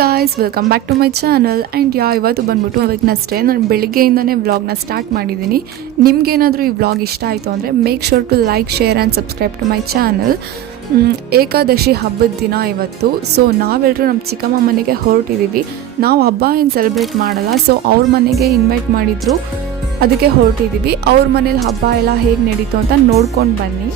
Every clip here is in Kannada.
Guys, welcome back to my channel. And ಇವತ್ತು ಬಂದ್ಬಿಟ್ಟು ವೆಡ್ನೆಸ್ಡೇ ನಾನು ಬೆಳಿಗ್ಗೆಯಿಂದನೇ ವ್ಲಾಗ್ನ ಸ್ಟಾರ್ಟ್ ಮಾಡಿದ್ದೀನಿ. ನಿಮ್ಗೇನಾದರೂ ಈ ವ್ಲಾಗ್ ಇಷ್ಟ ಆಯಿತು ಅಂದರೆ make sure to like, share and subscribe to my channel. Ekadashi ಹಬ್ಬದ ದಿನ ಇವತ್ತು. ಸೊ ನಾವೆಲ್ಲರೂ ನಮ್ಮ ಚಿಕ್ಕಮ್ಮ ಮನೆಗೆ ಹೊರಟಿದ್ದೀವಿ. ನಾವು ಹಬ್ಬ ಏನು ಸೆಲೆಬ್ರೇಟ್ ಮಾಡಲ್ಲ, ಸೊ ಅವ್ರ ಮನೆಗೆ ಇನ್ವೈಟ್ ಮಾಡಿದ್ರು, ಅದಕ್ಕೆ ಹೊರಟಿದ್ದೀವಿ. ಅವ್ರ ಮನೇಲಿ ಹಬ್ಬ ಎಲ್ಲ ಹೇಗೆ ನಡೀತು ಅಂತ ನೋಡ್ಕೊಂಡು ಬನ್ನಿ.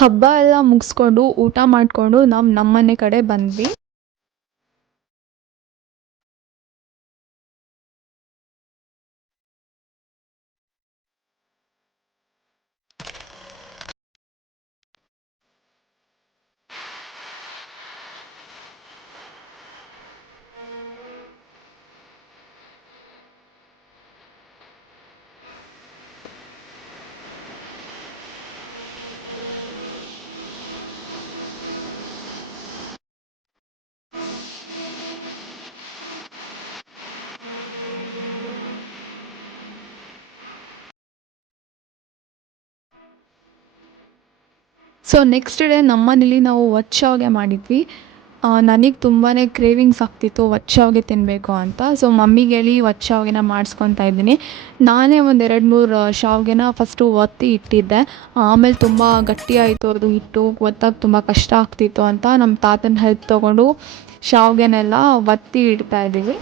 ಹಬ್ಬ ಎಲ್ಲ ಮುಗಿಸ್ಕೊಂಡು ಊಟ ಮಾಡಿಕೊಂಡು ನಾವು ನಮ್ಮನೆ ಕಡೆ ಬಂದ್ವಿ. ಸೊ ನೆಕ್ಸ್ಟ್ ಡೇ ನಮ್ಮನೇಲಿ ನಾವು ಶಾವಿಗೆ ಮಾಡಿದ್ವಿ. ನನಗೆ ತುಂಬಾ ಕ್ರೇವಿಂಗ್ಸ್ ಆಗ್ತಿತ್ತು ಶಾವಿಗೆ ತಿನ್ನಬೇಕು ಅಂತ. ಸೊ ಮಮ್ಮಿಗೆ ಹೇಳಿ ಶಾವಿಗೆನ ಮಾಡಿಸ್ಕೊತಾ ಇದ್ದೀನಿ. ನಾನೇ ಒಂದು 2-3 ಶಾವಿಗೆನ ಫಸ್ಟು ಒತ್ತಿ ಇಟ್ಟಿದ್ದೆ. ಆಮೇಲೆ ತುಂಬ ಗಟ್ಟಿ ಆಯಿತು ಅದು ಹಿಟ್ಟು, ಒತ್ತಕ್ಕೆ ತುಂಬ ಕಷ್ಟ ಆಗ್ತಿತ್ತು ಅಂತ ನಮ್ಮ ತಾತನ ಹೆಲ್ಪ್ ತೊಗೊಂಡು ಶಾವಿಗೆನೆಲ್ಲ ಒತ್ತಿ ಇಡ್ತಾಯಿದ್ದೀವಿ.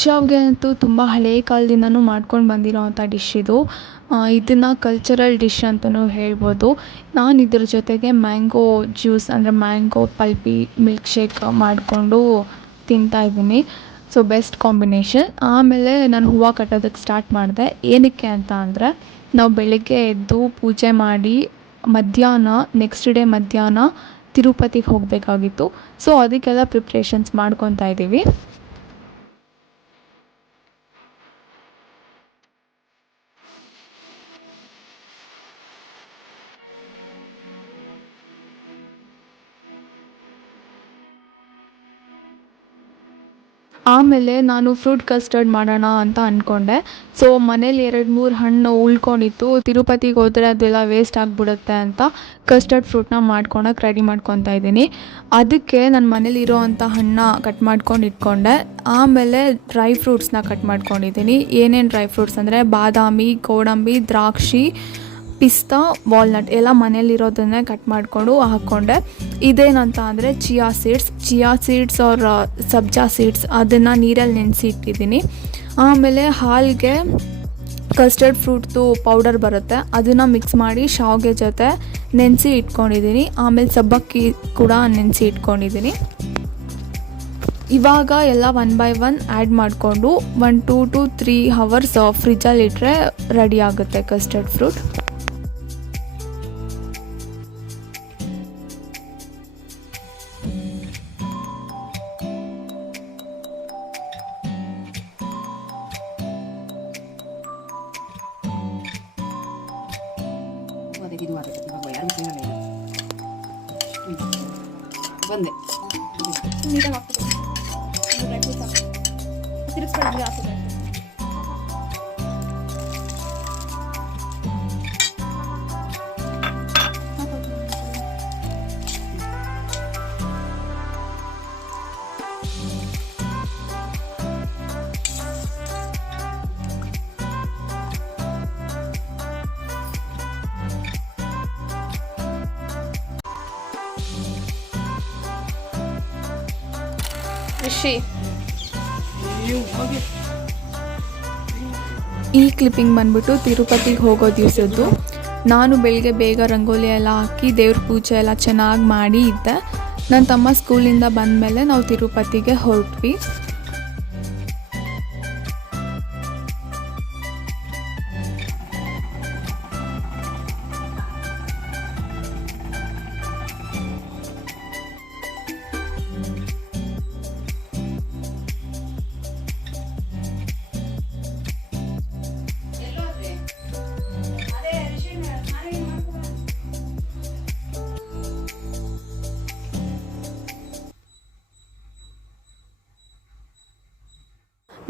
ಶಾವಿಗೆ ಅಂತೂ ತುಂಬ ಹಳೇ ಕಾಲದಿಂದನೂ ಮಾಡ್ಕೊಂಡು ಬಂದಿರೋವಂಥ ಡಿಶ್ ಇದು. ಇದನ್ನು ಕಲ್ಚರಲ್ ಡಿಶ್ ಅಂತಲೂ ಹೇಳ್ಬೋದು. ನಾನು ಇದ್ರ ಜೊತೆಗೆ ಮ್ಯಾಂಗೋ ಜ್ಯೂಸ್ ಅಂದರೆ ಮ್ಯಾಂಗೋ ಪಲ್ಪಿ ಮಿಲ್ಕ್ ಶೇಕ್ ಮಾಡಿಕೊಂಡು ತಿಂತಾಯಿದ್ದೀನಿ. So best combination. ಆಮೇಲೆ ನಾನು ಹೂವು ಕಟ್ಟೋದಕ್ಕೆ ಸ್ಟಾರ್ಟ್ ಮಾಡಿದೆ. ಏನಕ್ಕೆ ಅಂತ ಅಂದರೆ ನಾವು ಬೆಳಗ್ಗೆ ಎದ್ದು ಪೂಜೆ ಮಾಡಿ ನೆಕ್ಸ್ಟ್ ಡೇ ಮಧ್ಯಾಹ್ನ ತಿರುಪತಿಗೆ ಹೋಗಬೇಕಾಗಿತ್ತು. ಸೊ ಅದಕ್ಕೆಲ್ಲ ಪ್ರಿಪ್ರೇಷನ್ಸ್ ಮಾಡ್ಕೊತಾ ಇದ್ದೀವಿ. ಆಮೇಲೆ ನಾನು ಫ್ರೂಟ್ ಕಸ್ಟರ್ಡ್ ಮಾಡೋಣ ಅಂತ ಅಂದ್ಕೊಂಡೆ. ಸೊ ಮನೇಲಿ 2-3 ಹಣ್ಣು ಉಳ್ಕೊಂಡಿತ್ತು. ತಿರುಪತಿಗೆ ಹೋದರೆ ಅದೆಲ್ಲ ವೇಸ್ಟ್ ಆಗಿಬಿಡುತ್ತೆ ಅಂತ ಕಸ್ಟರ್ಡ್ ಫ್ರೂಟ್ನ ಮಾಡ್ಕೊಳಕ್ಕೆ ರೆಡಿ ಮಾಡ್ಕೊತಾ ಇದ್ದೀನಿ. ಅದಕ್ಕೆ ನನ್ನ ಮನೇಲಿ ಇರೋವಂಥ ಹಣ್ಣನ್ನ ಕಟ್ ಮಾಡ್ಕೊಂಡು ಇಟ್ಕೊಂಡೆ. ಆಮೇಲೆ ಡ್ರೈ ಫ್ರೂಟ್ಸ್ನ ಕಟ್ ಮಾಡ್ಕೊಂಡಿದ್ದೀನಿ. ಏನೇನು ಡ್ರೈ ಫ್ರೂಟ್ಸ್ ಅಂದರೆ ಬಾದಾಮಿ, ಗೋಡಂಬಿ, ದ್ರಾಕ್ಷಿ, ಪಿಸ್ತಾ, ವಾಲ್ನಟ್ ಎಲ್ಲ ಮನೇಲಿರೋದನ್ನೇ ಕಟ್ ಮಾಡಿಕೊಂಡು ಹಾಕ್ಕೊಂಡೆ. ಇದೇನಂತ ಅಂದರೆ ಚಿಯಾ ಸೀಡ್ಸ್ ಆರ್ ಸಬ್ಜಾ ಸೀಡ್ಸ್, ಅದನ್ನು ನೀರಲ್ಲಿ ನೆನೆಸಿ ಇಟ್ಟಿದ್ದೀನಿ. ಆಮೇಲೆ ಹಾಲಿಗೆ ಕಸ್ಟರ್ಡ್ ಫ್ರೂಟ್ದು ಪೌಡರ್ ಬರುತ್ತೆ, ಅದನ್ನು ಮಿಕ್ಸ್ ಮಾಡಿ ಶಾವಿಗೆ ಜೊತೆ ನೆನೆಸಿ ಇಟ್ಕೊಂಡಿದ್ದೀನಿ. ಆಮೇಲೆ ಸಬ್ಬಕ್ಕಿ ಕೂಡ ನೆನೆಸಿ ಇಟ್ಕೊಂಡಿದ್ದೀನಿ. ಇವಾಗ ಎಲ್ಲ 1 by 1 ಆ್ಯಡ್ ಮಾಡಿಕೊಂಡು 1 to 3 hours ಫ್ರಿಜ್ಜಲ್ಲಿ ಇಟ್ಟರೆ ರೆಡಿ ಆಗುತ್ತೆ ಕಸ್ಟರ್ಡ್ ಫ್ರೂಟ್. ಬಂದೆ ನೀಟಾಗಿ ಹಾಕ್ಬಿಟ್ಟು ಡ್ರೈ ಫ್ರೂಟ್ಸ್ ಹಾಕಿ ತಿರುಗಿಸ್ಕೊಂಡು ಹಾಕಿದ್ರೆ ಋಷಿ. ಈ ಕ್ಲಿಪ್ಪಿಂಗ್ ಬಂದ್ಬಿಟ್ಟು ತಿರುಪತಿಗೆ ಹೋಗೋ ದಿವಸದ್ದು. ನಾನು ಬೆಳಗ್ಗೆ ಬೇಗ ರಂಗೋಲಿ ಎಲ್ಲ ಹಾಕಿ ದೇವ್ರ ಪೂಜೆ ಎಲ್ಲ ಚೆನ್ನಾಗಿ ಮಾಡಿ ಇದ್ದೆ. ನನ್ನ ತಮ್ಮ ಸ್ಕೂಲಿಂದ ಬಂದಮೇಲೆ ನಾವು ತಿರುಪತಿಗೆ ಹೊರಟ್ವಿ.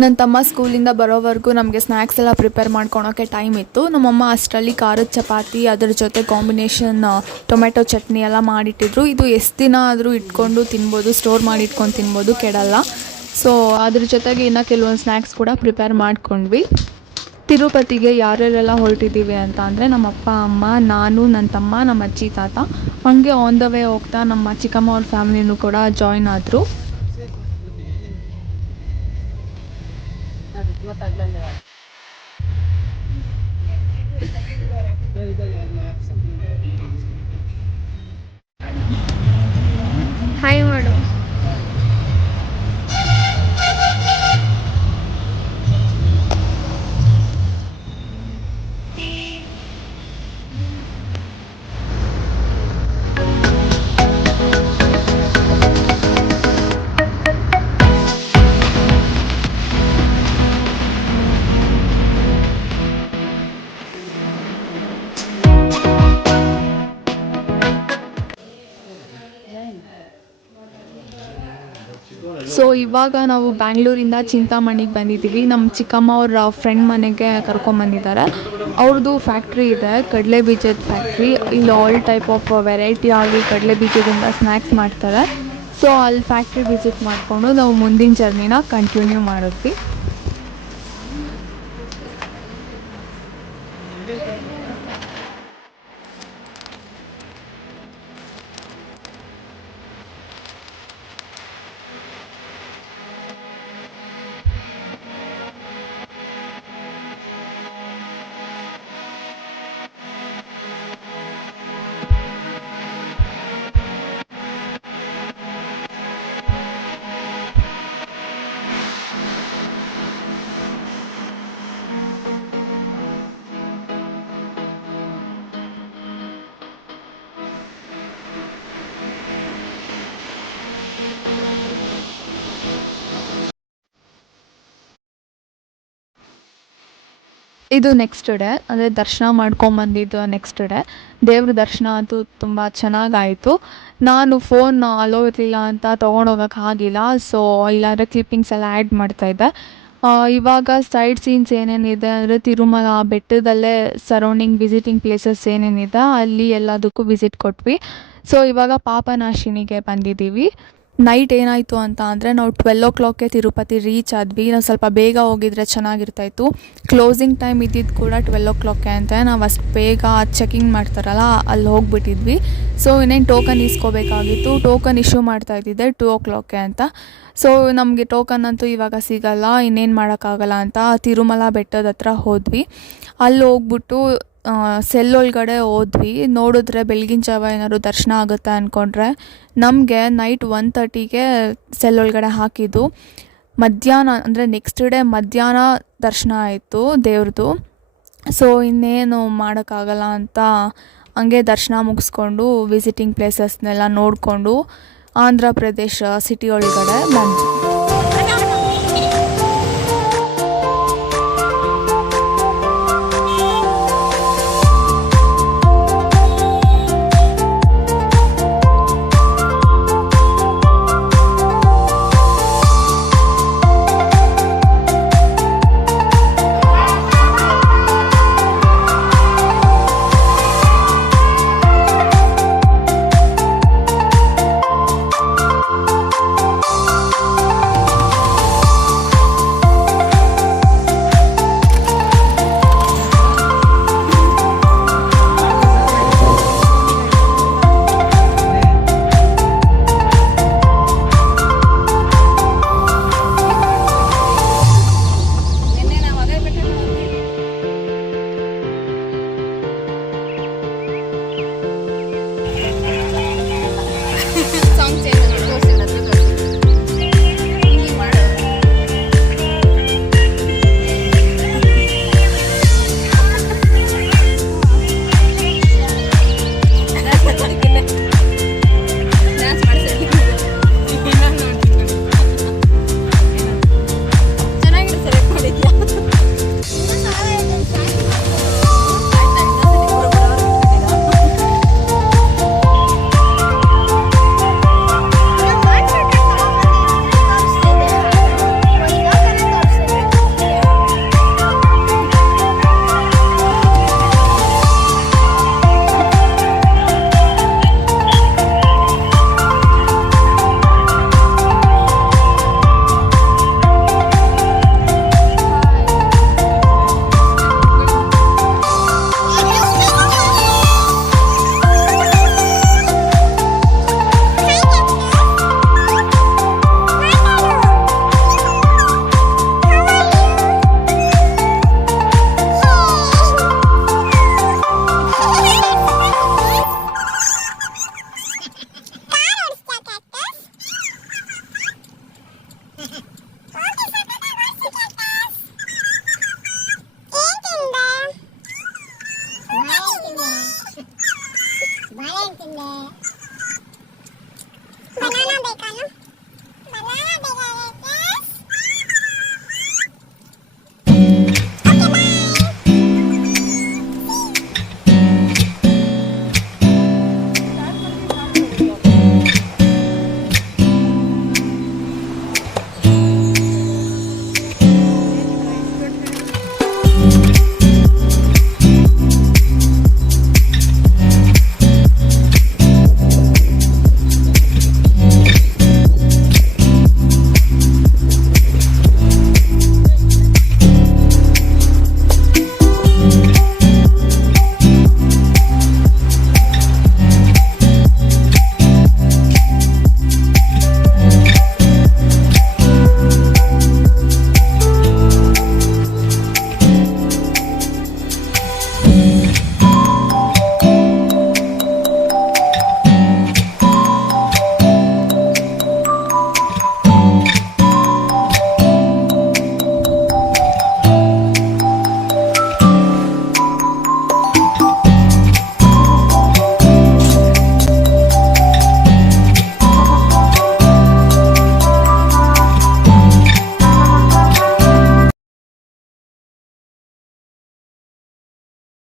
ನನ್ನ ತಮ್ಮ ಸ್ಕೂಲಿಂದ ಬರೋವರೆಗೂ ನಮಗೆ ಸ್ನ್ಯಾಕ್ಸ್ ಎಲ್ಲ ಪ್ರಿಪೇರ್ ಮಾಡ್ಕೊಳೋಕ್ಕೆ ಟೈಮ್ ಇತ್ತು. ನಮ್ಮಮ್ಮ ಅಷ್ಟರಲ್ಲಿ ಖಾರದ ಚಪಾತಿ, ಅದ್ರ ಜೊತೆ ಕಾಂಬಿನೇಷನ್ ಟೊಮೆಟೊ ಚಟ್ನಿ ಎಲ್ಲ ಮಾಡಿಟ್ಟಿದ್ರು. ಇದು ಎಷ್ಟು ದಿನ ಆದರೂ ಇಟ್ಕೊಂಡು ತಿನ್ಬೋದು, ಸ್ಟೋರ್ ಮಾಡಿ ಇಟ್ಕೊಂಡು ತಿನ್ಬೋದು, ಕೆಡಲ್ಲ. ಸೊ ಅದ್ರ ಜೊತೆಗೆ ಇನ್ನೂ ಕೆಲವೊಂದು ಸ್ನ್ಯಾಕ್ಸ್ ಕೂಡ ಪ್ರಿಪೇರ್ ಮಾಡ್ಕೊಂಡ್ವಿ. ತಿರುಪತಿಗೆ ಯಾರ್ಯಾರೆಲ್ಲ ಹೊರಟಿದ್ದೀವಿ ಅಂತ ಅಂದರೆ ನಮ್ಮ ಅಪ್ಪ ಅಮ್ಮ, ನಾನು, ನನ್ನ ತಮ್ಮ, ನಮ್ಮ ಅಜ್ಜಿ ತಾತ. ಹಾಗೆ ಆನ್ ದ ವೇ ಹೋಗ್ತಾ ನಮ್ಮ ಚಿಕ್ಕಮ್ಮ ಅವ್ರ ಫ್ಯಾಮಿಲಿನೂ ಕೂಡ ಜಾಯ್ನ್ ಆದರು. ಹಾಯ್ ಮಾಡು. ಸೊ ಇವಾಗ ನಾವು ಬ್ಯಾಂಗ್ಳೂರಿಂದ ಚಿಂತಾಮಣಿಗೆ ಬಂದಿದ್ದೀವಿ. ನಮ್ಮ ಚಿಕ್ಕಮ್ಮ ಅವ್ರ ಫ್ರೆಂಡ್ ಮನೆಗೆ ಕರ್ಕೊಂಬಂದಿದ್ದಾರೆ. ಅವ್ರದ್ದು ಫ್ಯಾಕ್ಟ್ರಿ ಇದೆ, ಕಡಲೆ ಬೀಜದ ಫ್ಯಾಕ್ಟ್ರಿ. ಇಲ್ಲಿ ಆಲ್ ಟೈಪ್ ಆಫ್ ವೆರೈಟಿ ಆಗಿ ಕಡಲೆ ಬೀಜದಿಂದ ಸ್ನ್ಯಾಕ್ಸ್ ಮಾಡ್ತಾರೆ. ಸೊ ಅಲ್ಲಿ ಫ್ಯಾಕ್ಟ್ರಿ ವಿಸಿಟ್ ಮಾಡಿಕೊಂಡು ನಾವು ಮುಂದಿನ ಜರ್ನಿನ ಕಂಟಿನ್ಯೂ ಮಾಡಿದ್ವಿ. ಇದು ನೆಕ್ಸ್ಟ್ ಡೇ, ಅಂದರೆ ದರ್ಶನ ಮಾಡ್ಕೊಂಬಂದಿದ್ದು ನೆಕ್ಸ್ಟ್ ಡೇ. ದೇವ್ರ ದರ್ಶನ ಅಂತೂ ತುಂಬ ಚೆನ್ನಾಗಾಯಿತು. ನಾನು ಫೋನ್ ಅಲೋ ಇರಲಿಲ್ಲ ಅಂತ ತೊಗೊಂಡೋಗೋಕೆ ಆಗಿಲ್ಲ. ಸೊ ಇಲ್ಲಾಂದರೆ ಕ್ಲಿಪ್ಪಿಂಗ್ಸ್ ಎಲ್ಲ ಆ್ಯಡ್ ಮಾಡ್ತಾಯಿದ್ದೆ. ಇವಾಗ ಸೈಡ್ ಸೀನ್ಸ್ ಏನೇನಿದೆ ಅಂದರೆ ತಿರುಮಲ ಬೆಟ್ಟದಲ್ಲೇ ಸರೌಂಡಿಂಗ್ ವಿಸಿಟಿಂಗ್ ಪ್ಲೇಸಸ್ ಏನೇನಿದೆ ಅಲ್ಲಿ ಎಲ್ಲದಕ್ಕೂ ವಿಸಿಟ್ ಕೊಟ್ವಿ. ಸೊ ಇವಾಗ ಪಾಪನಾಶಿನಿಗೆ ಬಂದಿದ್ದೀವಿ. ನೈಟ್ ಏನಾಯಿತು ಅಂತ ಅಂದರೆ ನಾವು 12 ತಿರುಪತಿ ರೀಚ್ ಆದ್ವಿ. ನಾವು ಸ್ವಲ್ಪ ಬೇಗ ಹೋಗಿದ್ರೆ ಚೆನ್ನಾಗಿರ್ತಾಯಿತ್ತು. ಕ್ಲೋಸಿಂಗ್ ಟೈಮ್ ಇದ್ದಿದ್ದು ಕೂಡ 12 ಅಂತ. ನಾವು ಅಷ್ಟು ಬೇಗ ಚೆಕಿಂಗ್ ಮಾಡ್ತಾರಲ್ಲ ಅಲ್ಲಿ ಹೋಗ್ಬಿಟ್ಟಿದ್ವಿ. ಸೊ ಇನ್ನೇನು ಟೋಕನ್ ಇಸ್ಕೋಬೇಕಾಗಿತ್ತು. ಟೋಕನ್ ಇಶ್ಯೂ ಮಾಡ್ತಾಯಿದ್ದಿದ್ದೆ 2 ಅಂತ. ಸೊ ನಮಗೆ ಟೋಕನ್ ಅಂತೂ ಇವಾಗ ಸಿಗಲ್ಲ, ಇನ್ನೇನು ಮಾಡೋಕ್ಕಾಗಲ್ಲ ಅಂತ ತಿರುಮಲ ಬೆಟ್ಟದ ಹತ್ರ ಹೋದ್ವಿ. ಅಲ್ಲಿ ಹೋಗ್ಬಿಟ್ಟು ಸೆಲ್ ಒಳಗಡೆ ಹೋದ್ವಿ. ನೋಡಿದ್ರೆ ಬೆಳಗಿನ ಜಾವ ಏನಾದ್ರು ದರ್ಶನ ಆಗುತ್ತೆ ಅಂದ್ಕೊಂಡ್ರೆ ನಮಗೆ ನೈಟ್ 1:30ಗೆ ಸೆಲ್ ಒಳಗಡೆ ಹಾಕಿದ್ದು. ಮಧ್ಯಾಹ್ನ ಅಂದರೆ ನೆಕ್ಸ್ಟ್ ಡೇ ಮಧ್ಯಾಹ್ನ ದರ್ಶನ ಆಯಿತು ದೇವ್ರದ್ದು. ಸೊ ಇನ್ನೇನು ಮಾಡೋಕ್ಕಾಗಲ್ಲ ಅಂತ ಹಂಗೆ ದರ್ಶನ ಮುಗಿಸ್ಕೊಂಡು ವಿಸಿಟಿಂಗ್ ಪ್ಲೇಸಸ್ನೆಲ್ಲ ನೋಡಿಕೊಂಡು ಆಂಧ್ರ ಪ್ರದೇಶ ಸಿಟಿ ಒಳಗಡೆ ಬಂದ್ವಿ.